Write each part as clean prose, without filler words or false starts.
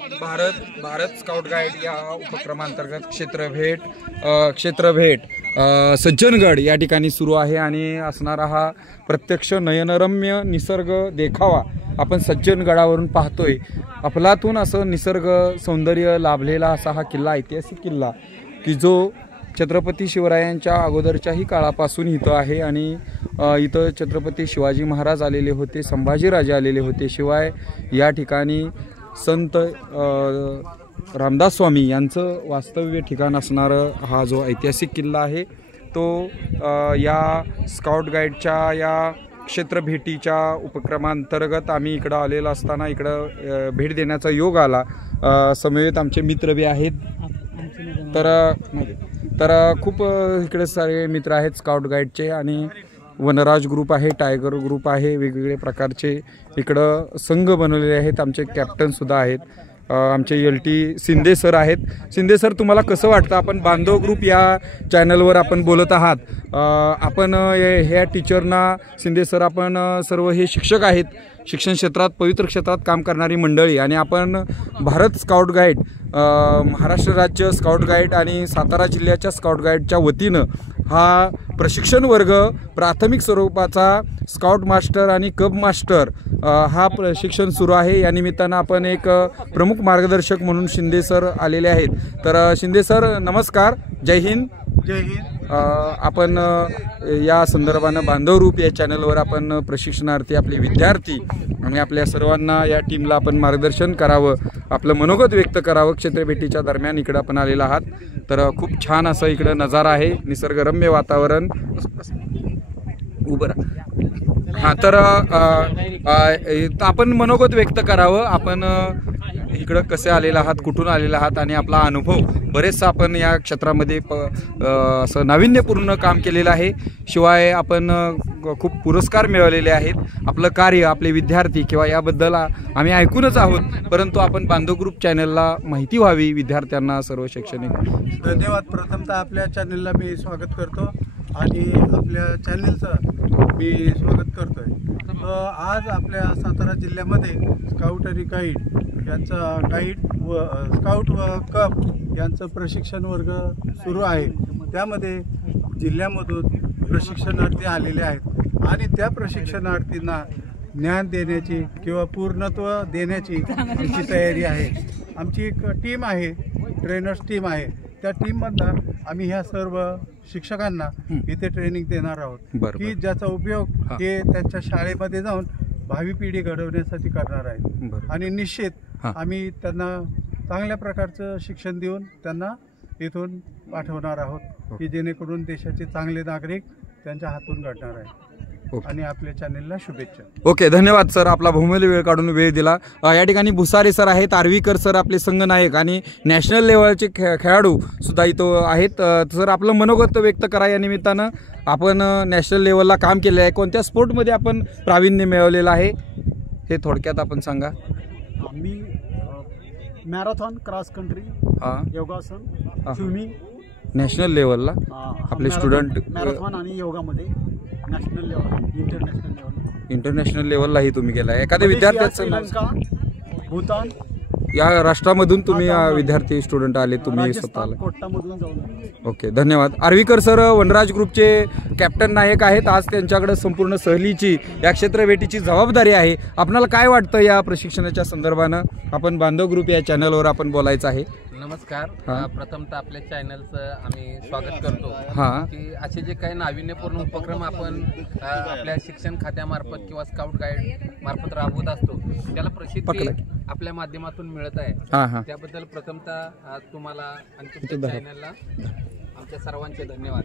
Bharat scout guide या उपक्रमांतर्गत क्षेत्रभेट सज्जनगड या ठिकाणी सुरू आहे आणि असणारा हा प्रत्यक्ष नयनरम्य निसर्ग देखावा आपण सज्जनगडावरून पाहतोय। अफलातून असं निसर्ग सौंदर्य लाभलेला असा हा किल्ला, ऐतिहासिक किल्ला की जो छत्रपती शिवरायांच्या अगोदरच्याही काळापासून इथं आहे आणि इथं छत्रपती शिवाजी महाराज आलेले होते, संभाजीराजे आलेले होते। शिवाय या ठिकाणी संत रामदास स्वामी यांचं वास्तव्य ठिकाण असणारं हा जो ऐतिहासिक किल्ला आहे तो या स्काउट गाईडच्या या क्षेत्रभेटीच्या उपक्रमांतर्गत आम्ही इकडं आलेलो असताना इकडं भेट देण्याचा योग आला। समवेत आमचे मित्र बी आहेत, तर खूप इकडे सारे मित्र आहेत स्काउट गाईडचे आणि वनराज ग्रुप आहे, टायगर ग्रुप आहे, वेगवेगळे प्रकारचे इकडं संघ बनवलेले आहेत। आमचे कॅप्टन सुद्धा आहेत, आमचे LT शिंदे सर आहेत। शिंदे सर, तुम्हाला कसं वाटतं? आपण बांधव ग्रुप या चॅनलवर आपण बोलत आहात, आपण ह्या टीचरना शिंदे सर, आपण सर्व हे शिक्षक आहेत, शिक्षण क्षेत्रात पवित्र क्षेत्रात काम करणारी मंडळी आणि आपण भारत स्काउट गाईड, महाराष्ट्र राज्य स्काउट गाईड आणि सातारा जिल्ह्याच्या स्काउट गाईडच्या वतीनं हा प्रशिक्षण वर्ग प्राथमिक स्वरूपाचा स्काउट मास्टर आणि कब मास्टर हा प्रशिक्षण सुरू आहे। या निमित्तानं आपण एक प्रमुख मार्गदर्शक म्हणून शिंदे सर आलेले आहेत। तर शिंदे सर नमस्कार, जय हिंद। जय हिंद। आपण या संदर्भानं बांधव रूप या चॅनलवर आपण प्रशिक्षणार्थी, आपले विद्यार्थी आणि आपल्या सर्वांना या टीमला आपण मार्गदर्शन करावं, आपलं मनोगत व्यक्त करावं। क्षेत्रभेटीच्या दरम्यान इकडं आपण आलेला आहात, तर खूप छान असं इकडं नजारा आहे, निसर्गरम्य वातावरण उभं हां। तर आपण मनोगत व्यक्त करावं, आपण इकडं कसे आलेला आहात, कुठून आलेला आहात आणि आपला अनुभव। बरेचसा आपण या क्षेत्रामध्ये असं नाविन्यपूर्ण काम केलेलं आहे, शिवाय आपण खूप पुरस्कार मिळवलेले आहेत। आपलं कार्य, आपले विद्यार्थी किंवा याबद्दल आम्ही ऐकूनच आहोत, परंतु आपण बांधव ग्रुप चॅनलला माहिती व्हावी विद्यार्थ्यांना, सर्व शैक्षणिक। धन्यवाद। प्रथमतः आपल्या चॅनलला मी स्वागत करतो आणि आपल्या चॅनलचं मी स्वागत करतोय। आज आपल्या सातारा जिल्ह्यामध्ये स्काउट आणि गाईड यांचा व स्काउट व कप यांचं प्रशिक्षण वर्ग सुरू आहे। त्यामध्ये जिल्ह्यामधून प्रशिक्षणार्थी आलेले आहेत आणि त्या प्रशिक्षणार्थींना ज्ञान देण्याची किंवा पूर्णत्व देण्याची आमची तयारी आहे। आमची एक टीम आहे, ट्रेनर्स टीम आहे। त्या टीममधनं आम्ही ह्या सर्व शिक्षकांना इथे ट्रेनिंग देणार आहोत की ज्याचा उपयोग हे त्यांच्या शाळेमध्ये जाऊन भावी पिढी घडवण्यासाठी करणार आहेत आणि निश्चित आम्ही त्यांना चांगल्या प्रकारचं शिक्षण देऊन त्यांना इथून पाठवणार आहोत की जेणेकरून देशाचे चांगले नागरिक त्यांच्या हातून घडणार आहेत। आणि आपल्या चॅनलला शुभेच्छा। ओके, धन्यवाद सर, आपला बहुमूल्य वेळ काढून वेळ दिला। या ठिकाणी भुसारे सर आहेत, आर्वीकर सर आपले संघनायक आणि नॅशनल लेवलचे खेळाडू सुद्धा इथं आहेत। सर, आपलं मनोगत व्यक्त करा। या निमित्तानं आपण नॅशनल लेवलला काम केलेलं आहे, कोणत्या स्पोर्टमध्ये आपण प्रावीण्य मिळवलेलं आहे हे थोडक्यात आपण सांगा। मी मॅरेथॉन, क्रॉस कंट्री, योगासन, स्विमिंग नॅशनल लेवलला आपले स्टुडंट मॅरेथॉन आणि योगामध्ये नॅशनल लेवल, इंटरनॅशनल लेवललाही तुम्ही गेलाय। एखाद्या विद्यार्थ्याचं श्रीलंका, भूतान या राष्ट्रामधून तुम्ही विद्यार्थी स्टुडंट आले, तुम्ही स्वतःला कोट्टामधून जाऊन। ओके, धन्यवाद। आर्वीकर सर वनराज ग्रुपचे कॅप्टन नायक आहेत, आज त्यांच्याकडे संपूर्ण सहलीची या क्षेत्रभेटीची जबाबदारी आहे। आपल्याला काय वाटतं या प्रशिक्षणाच्या संदर्भानं? आपण बांधव ग्रुप या चॅनलवर आपण बोलायचं आहे। नमस्कार। प्रथमतः आपल्या चॅनलचं आम्ही स्वागत करतो की असे जे काही नाविन्यपूर्ण उपक्रम आपण आपल्या शिक्षण खात्यामार्फत किंवा स्काउट गाईड मार्फत राबवत असतो त्याला प्रसिद्धी आपल्या माध्यमातून मिळत आहे, त्याबद्दल प्रथमतः तुम्हाला आणि तुमच्या चॅनलला आमच्या सर्वांचे धन्यवाद।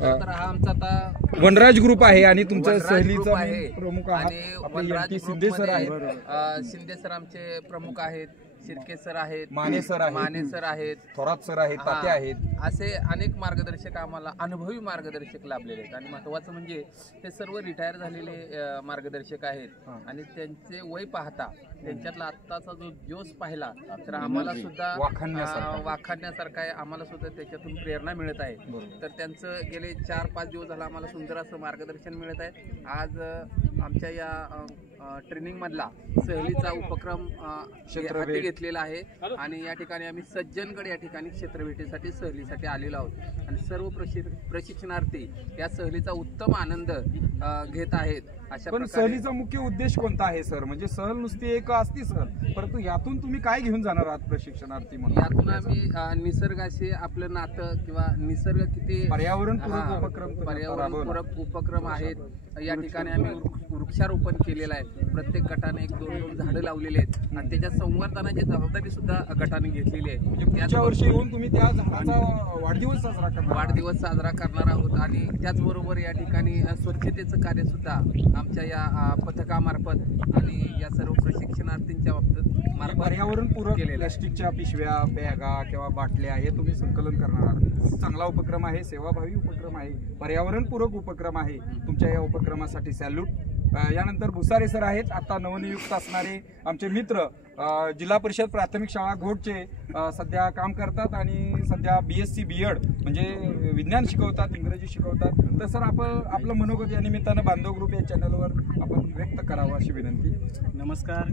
तर हा आमचा आता वनराज ग्रुप आहे आणि तुमचा सहलीचा आहे प्रमुख आणि वनराज शिंदे सर आमचे प्रमुख आहेत, शिर्के सर आहेत, माने सर आहेत, थोरात सर आहेत, तात्या आहेत, असे अनेक मार्गदर्शक आम्हाला अनुभवी मार्गदर्शक लाभलेले आहेत। आणि महत्त्वाचं म्हणजे हे सर्व रिटायर झालेले मार्गदर्शक आहेत आणि त्यांचे वय पाहता त्यांच्यातला आत्ताचा जो जोश पाहिला तर आम्हाला सुद्धा वाखाणण्यासारखा आहे, आम्हाला सुद्धा त्याच्यातून प्रेरणा मिळत आहे। तर त्यांचं गेले 4-5 दिवस झाला आम्हाला सुंदर असं मार्गदर्शन मिळत आहे। आज आमच्या या ट्रेनिंग मधला सहलीचा उपक्रम हाती घेतलेला आहे आणि या ठिकाणी आम्ही सज्जनगड या ठिकाणी क्षेत्रभेटीसाठी सहलीसाठी आलेलो आहोत आणि सर्व प्रशिक्षणार्थी या सहलीचा उत्तम आनंद घेत आहेत. अशा पण सहलीचा मुख्य उद्देश कोणता आहे सर? म्हणजे सहल नुसती एक असती सहल, परंतु यातून तुम्ही काय घेऊन जाणार आहात प्रशिक्षणार्थी म्हणून? यातून आम्ही निसर्गाशी आपलं नातं किंवा निसर्ग किती पर्यावरणपूरक उपक्रम आहेत. या ठिकाणी आम्ही वृक्षारोपण केलेलं आहे. प्रत्येक गटाने 1-2 झाडं लावलेली आहेत आणि त्याच्या संवर्धनाची जबाबदारी सुद्धा गटाने घेतलेली आहे. पुढच्या वर्षी येऊन तुम्ही त्या झाडाचा वाढदिवस साजरा करणार आहोत आणि त्याचबरोबर या ठिकाणी स्वच्छतेचं कार्य सुद्धा आमच्या या पथकामार्फत आणि या सर्व प्रशिक्षणार्थींच्या बाबतीत पर्यावरणपूरक प्लास्टिकच्या पिशव्या, बॅगा किंवा बाटल्या हे तुम्ही संकलन करणार आहात. खूप चांगला उपक्रम आहे, सेवाभावी उपक्रम आहे, पर्यावरणपूरक उपक्रम आहे. तुमच्या या उपक्रमासाठी सॅल्यूट. यानंतर भुसारे सर आहेत, आता नवनियुक्त असणारे आमचे मित्र, जिल्हा परिषद प्राथमिक शाळा घोटचे सध्या काम करतात आणि सध्या BSc B.Ed म्हणजे विज्ञान शिकवतात, इंग्रजी शिकवतात. तर सर आपण आपलं मनोगत या निमित्तानं बांधव ग्रुप या चॅनलवर आपण व्यक्त करावं अशी विनंती. नमस्कार.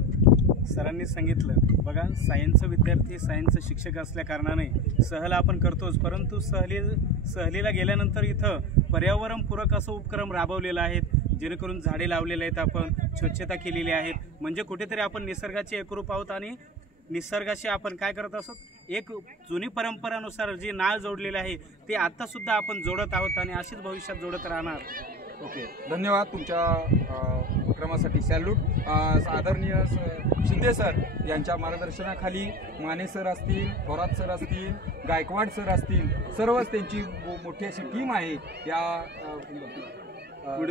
सरांनी सांगितलं बघा, सायन्सचं विद्यार्थी, सायन्सचं शिक्षक असल्या कारणाने सहल आपण करतोच, परंतु सहलीला गेल्यानंतर इथं पर्यावरणपूरक असं उपक्रम राबवलेला आहे, जेणेकरून झाडे लावलेले आहेत, आपण स्वच्छता केलेली आहेत. म्हणजे कुठेतरी आपण निसर्गाचे एकरूप आहोत आणि निसर्गाशी आपण काय करत असतो, एक जुनी परंपरानुसार जे नाळ जोडलेले आहे ते आत्तासुद्धा आपण जोडत आहोत आणि अशीच भविष्यात जोडत राहणार. ओके, धन्यवाद. तुमच्या उपक्रमासाठी सॅल्यूट. आदरणीय शिंदे सर यांच्या मार्गदर्शनाखाली माने सर असतील, थोरात सर असतील, गायकवाड सर असतील, सर्वच त्यांची मोठी अशी टीम आहे या. तर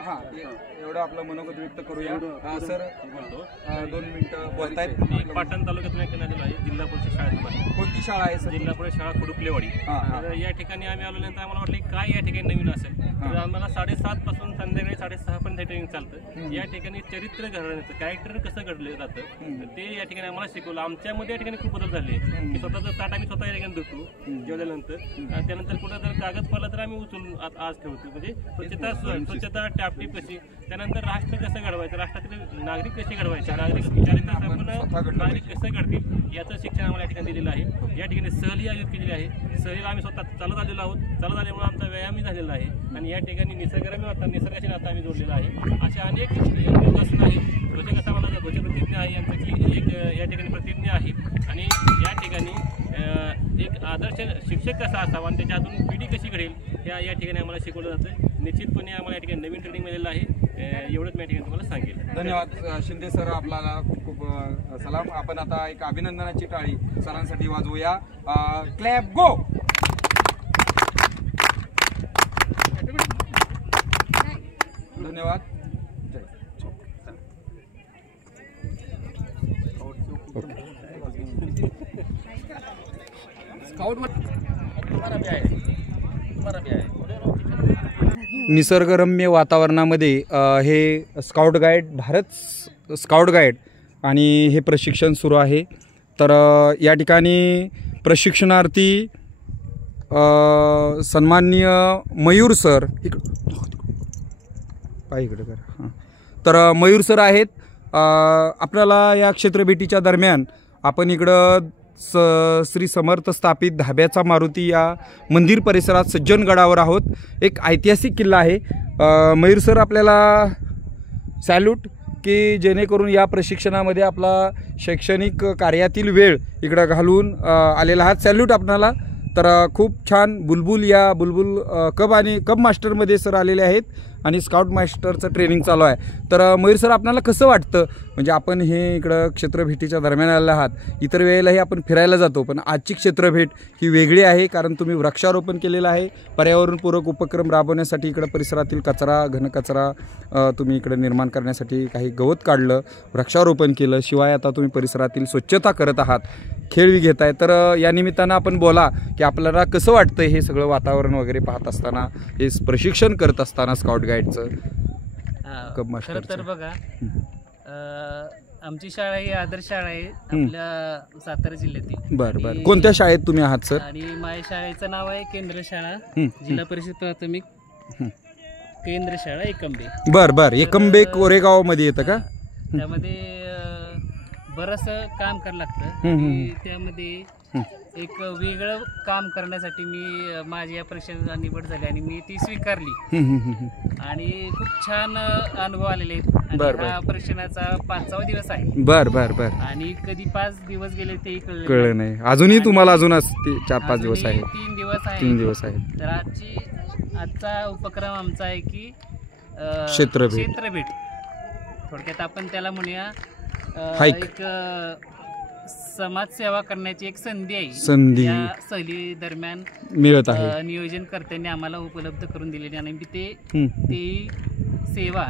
हां, एवढं आपलं मनोगत व्यक्त करूया. सर 2 मिनिटं बोलतायत. पाटण तालुक्यातून आहे, जिल्हा परिषद शाळेत. कोणती शाळा आहे सर? जिल्हा परिषद शाळा खुडुपलेवाडी. या ठिकाणी आम्ही आल्यानंतर आम्हाला वाटलं काय या ठिकाणी नवीन असेल. तर आम्हाला 7:30 पासून संध्याकाळी 6:30 पर्यंत ट्रेनिंग चालतं. या ठिकाणी चरित्र घडवण्याचं, कॅरेक्टर कसं घडलं जातं ते या ठिकाणी आम्हाला शिकवलं. आमच्यामध्ये या ठिकाणी खूप बदल झाले की स्वतःचं ताट आम्ही स्वतः या ठिकाणी धुतो जेवल्यानंतर. त्यानंतर कुठं जर कागद पडला तर आम्ही उचलून आज ठेवतो. म्हणजे स्वच्छता टापटीप कशी, त्यानंतर राष्ट्र कसं घडवायचं, राष्ट्रातील नागरिक कसे घडवायचे, नागरिक कसं घडतील याचं शिक्षण आम्हाला या ठिकाणी दिलेलं आहे. या ठिकाणी सहली आयोजित केलेली आहे. सहलीला आम्ही स्वतः चालत आलेलो आहोत. चालत आल्यामुळे आमचा व्यायामही झालेला आहे आणि या ठिकाणी निसर्गरम्य वातावरण, निसर्गाशी नातं आम्ही जोडलेलं आहे. अशा अनेक योगासन आहे. ध्वजकसा मला ध्वजप्रतिज्ञा आहे यांची एक या ठिकाणी प्रतिज्ञा आहे आणि या ठिकाणी एक आदर्श शिक्षक कसा असावा आणि त्याच्यातून पिढी कशी घडेल या ठिकाणी आम्हाला शिकवलं जातं. निश्चितपणे आम्हाला या ठिकाणी नवीन ट्रेनिंग मिळालेलं आहे. एवढंच मी या ठिकाणी तुम्हाला सांगेल. धन्यवाद शिंदे सर, आपल्याला खूप खूप सलाम. आपण आता एक अभिनंदनाची टाळी सरांसाठी वाजवूया. क्लॅप गो. धन्यवाद. निसर्गरम्य वातावरणामध्ये हे scout guide, Bharat scout guide आणि हे प्रशिक्षण सुरू आहे. तर या ठिकाणी प्रशिक्षणार्थी सन्माननीय मयूर सर इकडे हां, तर मयूर सर आहेत. आपल्याला या क्षेत्रभेटीच्या दरम्यान आपण इकडं श्री समर्थ स्थापित धाब्याचा मारुती या मंदिर परिसरात सज्जनगडावर आहोत. एक ऐतिहासिक किल्ला आहे. मयूर सर, आपल्याला सॅल्यूट की जेणेकरून या प्रशिक्षणामध्ये आपला शैक्षणिक कार्यातील वेळ इकडं घालून आलेला आहात. सॅल्यूट आपणाला. तर खूप छान. बुलबुल कब आणि कब मास्टरमध्ये सर आलेले आहेत आणि स्काउट मास्टरचं ट्रेनिंग चालू आहे. तर मयूर सर, आपल्याला कसं वाटतं? म्हणजे आपण हे इकडं क्षेत्रभेटीच्या दरम्यान आलेले आहात. इतर वेळेलाही आपण फिरायला जातो, पण आजची क्षेत्रभेट ही वेगळी आहे कारण तुम्ही वृक्षारोपण केलेलं आहे. पर्यावरणपूरक उपक्रम राबवण्यासाठी इकडं परिसरातील कचरा, घनकचरा तुम्ही इकडे निर्माण करण्यासाठी काही गवत काढलं, वृक्षारोपण केलं. शिवाय आता तुम्ही परिसरातील स्वच्छता करत आहात, खेळवी घेत आहे. तर या निमित्तानं आपण बोला की आपल्याला कसं वाटतं हे सगळं वातावरण वगैरे पाहत असताना, हे प्रशिक्षण करत असताना स्काउट गाईडचं, कब मास्टरचं? तर बघा, आमची शाळा ही आदर्श शाळा आहे आपल्या सातारा जिल्ह्यातील. बरं. कोणत्या शाळेत तुम्ही आहात सर? आणि माझ्या शाळेचं नाव आहे केंद्र शाळा जिल्हा परिषद प्राथमिक केंद्र शाळा एकंबे. बर एकंबे कोरेगाव मध्ये येतं का? त्यामध्ये बरंचसं काम करावं लागतं आणि त्यामध्ये एक वेगळं काम करण्यासाठी मी माझी या परीक्षेला निवड झाली आणि मी ती स्वीकारली आणि खूप छान अनुभव आलेले आहेत. हा परीक्षणाचा 5वा दिवस आहे. बर आणि कधी 5 दिवस गेले ते कळलं नाही. अजूनही तुम्हाला अजून 4-5 दिवस आहे. 3 दिवस आहे. तर आजचा उपक्रम आमचा आहे की क्षेत्रभेट. थोडक्यात आपण त्याला म्हणूया एक समाजसेवा करण्याची एक संधी आहे. या सहली दरम्यान मिळत आहे. नियोजनकर्त्यांनी आम्हाला उपलब्ध करून दिलेली आणि ती सेवा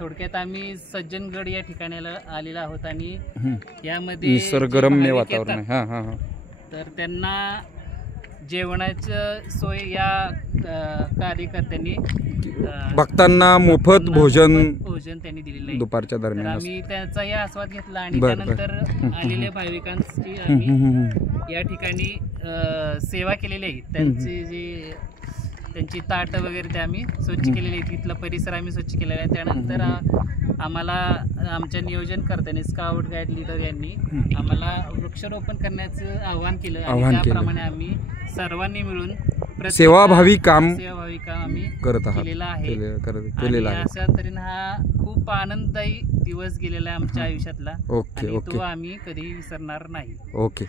थोडक्यात आम्ही सज्जनगड या ठिकाणाला आलेला आहोत आणि यामध्ये निसर्गरम्य वातावरण आहे. तर त्यांना जेवणाचं सोय या कार्यकर्त्यांनी भक्तांना मोफत भोजन त्यांनी दिलेलं आहे दुपारच्या दरम्यान. आम्ही त्याचाही आस्वाद घेतला आणि त्यानंतर आलेल्या भाविकांची आम्ही या ठिकाणी सेवा केलेली आहे. त्यांची ताट वगैरे ते आम्ही स्वच्छ केलेली आहे. तिथला परिसर आम्ही स्वच्छ केलेला आहे. त्यानंतर आम्हाला आमच्या नियोजनकर्त्यांनी स्काउट गाईड लीडर यांनी आम्हाला वृक्षारोपण करण्याचं आवाहन केलं आणि त्याप्रमाणे आम्ही सर्वांनी मिळून सेवाभावी काम आम्ही करत आहात. केलेला आहे. अशा तऱ्हेने हा खूप आनंददायी दिवस गेलेला आहे आमच्या आयुष्यातला. ओके. तो आम्ही कधीही विसरणार नाही. ओके,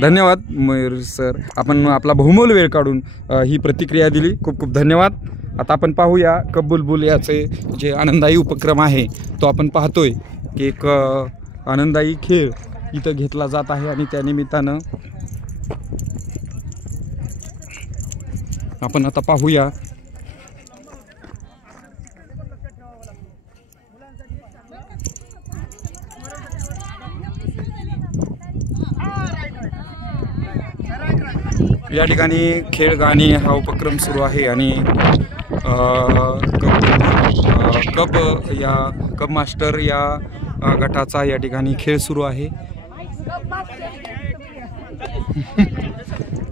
धन्यवाद मयूर सर. आपण आपला बहुमोल वेळ काढून ही प्रतिक्रिया दिली. खूप खूप धन्यवाद. आता आपण पाहूया कब बुलबुल याचे जे आनंददायी उपक्रम आहे तो आपण पाहतोय की एक आनंददायी खेळ इथं घेतला जात आहे आणि त्यानिमित्तानं आपण आता पाहूया या ठिकाणी खेळ गाणे हा उपक्रम सुरू आहे आणि कब मास्टर या गटाचा या ठिकाणी खेळ सुरू आहे.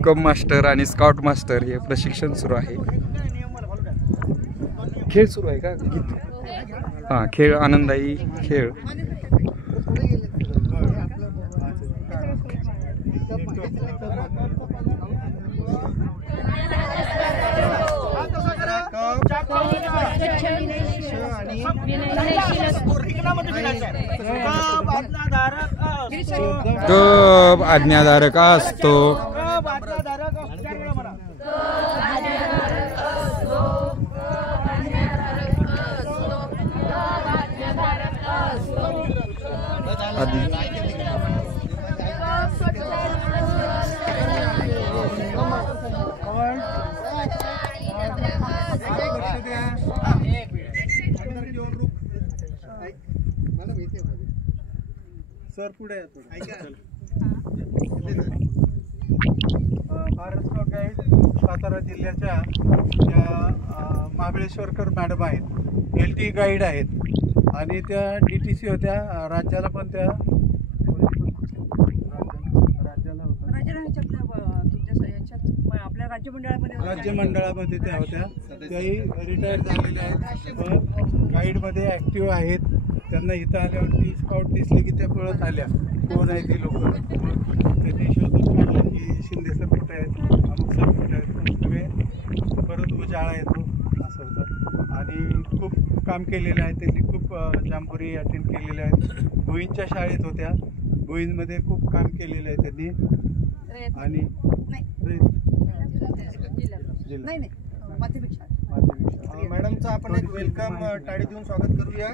कब मास्टर आणि स्काउट मास्टर हे प्रशिक्षण सुरू आहे. खेळ सुरू आहे का? खेळ आनंददायी खेळ. कब आज्ञाधारक असतो. सर पुढे भारत स्काउट गाईड सातारा जिल्ह्याच्या ज्या महाबळेश्वरकर मॅडम आहेत, LT गाईड आहेत आणि त्या DTC होत्या. राज्याला पण त्या राज्यमंडळामध्ये त्या होत्या. त्याही रिटायर झालेल्या आहेत. गाईडमध्ये ॲक्टिव्ह आहेत. त्यांना इथं आल्यावरती स्काउट दिसले की त्या पळत आल्या कोण आहे ती लोक. त्यांनी शोधून काढलं की शिंदे सर कुठे आहेत, अमुक सर कुठे आहेत. सगळे परत उजाळा येतो असं होतं. आणि खूप काम केलेलं आहे त्यांनी. खूप जांभुरी अटेंड केलेल्या आहेत. भुईंच्या शाळेत होत्या. भुईंमध्ये खूप काम केलेलं आहे त्यांनी. आणि मॅडमचं आपण एक वेलकम टाळी देऊन स्वागत करूया.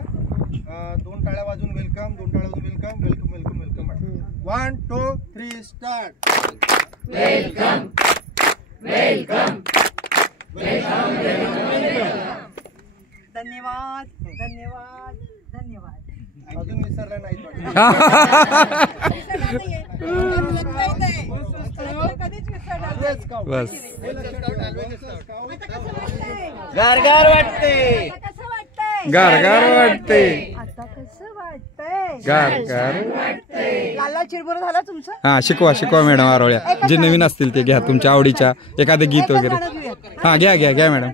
2 टाळ्या वाजून वेलकम, 2 टाळ्या वाजून welcome. Welcome welcome welcome madam. 1 2 3 start. Welcome welcome welcome welcome. धन्यवाद धन्यवाद धन्यवाद. अजून विसरला नाही. बस गारगार वाटते. गारगार वाटते. आता कसं वाटतंय? गारगार. लाला चिरबुर झाला तुमचं? शिकवा मॅडम. आरोळ्या जे नवीन असतील ते घ्या तुमच्या आवडीच्या एखादं गीत वगैरे. घ्या मॅडम.